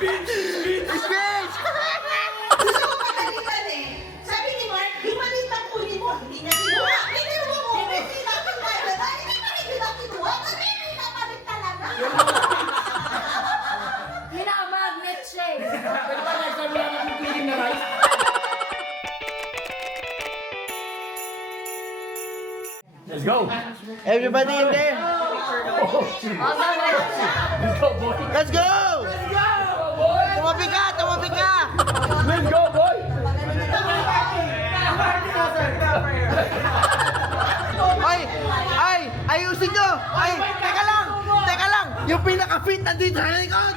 Speech! Gusto ko pagalitan eh. Sabi ni Mark, di maliit ang kunin mo. Hindi niya kinuha. Kinuha mo. Hindi natin kaya na. Hindi pa rin nila kinuha. Kasi hindi na palit talaga. Minamagnet siya eh. Pwede ba next time wala natin cleaning na rice? Let's go! Everybody in there! Let's go, boy! Let's go! Tumabi ka! Tumabi ka! Let's go, boy! Ay! Ay! Ayusin nyo! Ay! Teka lang! Teka lang! Yung pinaka-fit nandito sa likod!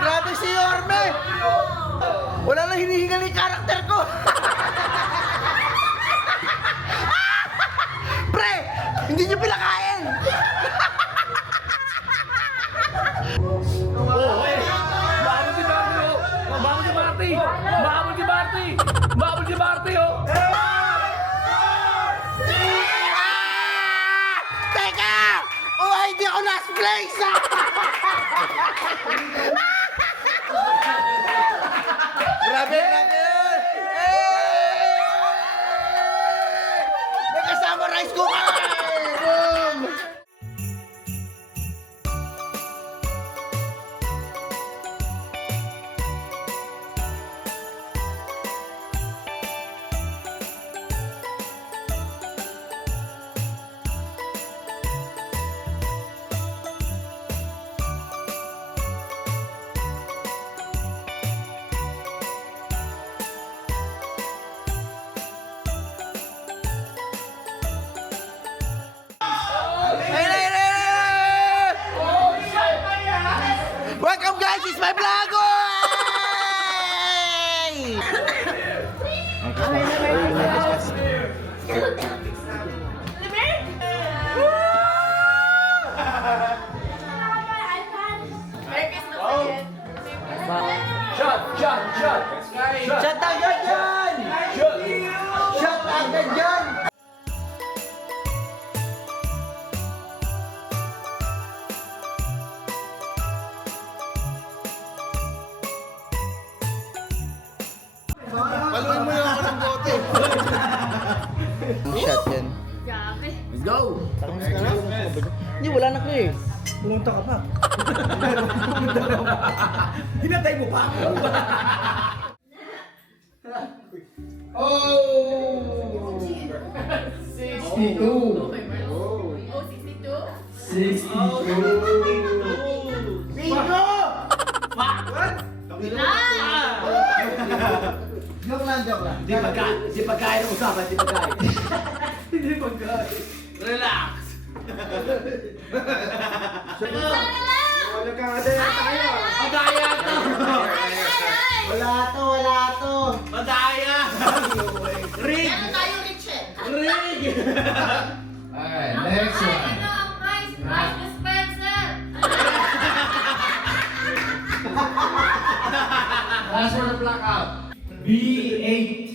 Grabe si Yorme! Wala na hinihingal yung karakter ko! Pre! Hindi nyo pinakain! Oh, eh! Mahabol si Barty, oh! Mahabol si Barty! Mahabol si Barty! Mahabol si Barty, oh! Ah! Teka! Oh, hindi ako last place! Grabe, grabe! May kasama rice cooker! Boom! Welcome guys, it's my vlog! Shot! Shot! Shot! Shut agad dyan! Shot! Shut agad dyan! Paluin mo lang ako ng bote. Shot yan. Let's go! Hindi, wala na ko eh. Pumunta ka pa. Hinatay mo pa? Oh! 62! 62! Bingo! Joke lang, joke lang. Hindi pagkain ang usapan, hindi pagkain. Hindi pagkain. Relax! Madaya to! Wala to, wala to. Madaya! Rig! Meron tayo rich eh. Rig! Alright, next one. Last word of blackout. B8.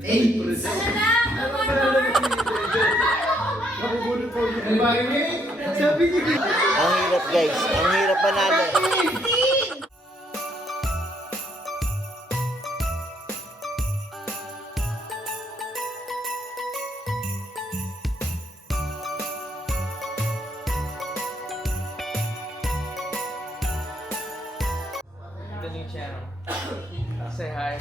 8. Anybody ready? Sabi niyo. Ang hirap guys, ang hirap panalo. The new channel. Say hi.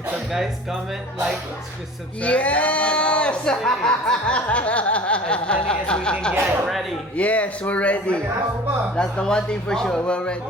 So guys, comment, like, subscribe. Yes! As many as we can get ready. Yes, we're ready. That's the one thing for sure, we're ready.